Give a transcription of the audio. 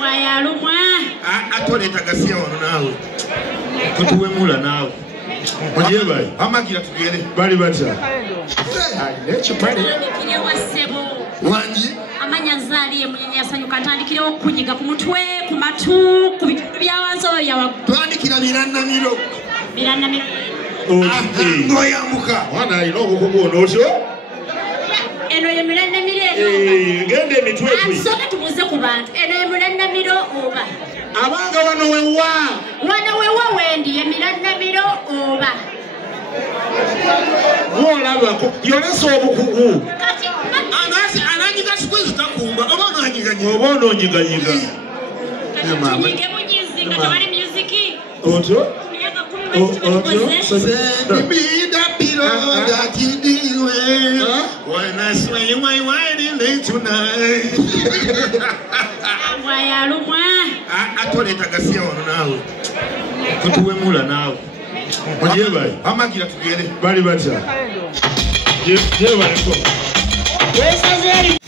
Wayalumwa. Atoleta gasia wano nawe. Tutuwemula nawe. Ojeba. Amagira tugere. Bali bacha. Lecho pale. Kile wasebo. Wanji. Amanya nzali munyenyasa nyukatandikire okunyiga ku mutwe ku matu ku bitundu byawanzo yawa. Twandikira Mirannamiro. Mirannamiro. Ngoyamuka. Wana iloko kubono otyo. Eno ye Mirannamiro. Ngende mitwe kwi. Soka tumuze ku bantu. Eno ye Mirannamiro oba. Abanga wano wewa. Wano wewa wendi ye Mirannamiro oba. Mwolaba ko yoleso obukugu. Kati ananyiga squeeze takumba. Obono anyiganyiga. Obono onyiganyiga. Tunyige munyizinga tabari music. Otyo. Send me that pillow that you deal with. When I sway my wine late tonight. Wayalumwa. Atoleta gasia wano nawe. Tutuwemula nawe. Ojeba. Amagira tugere. Bali bacha. Jeba leko. Pesa zeri.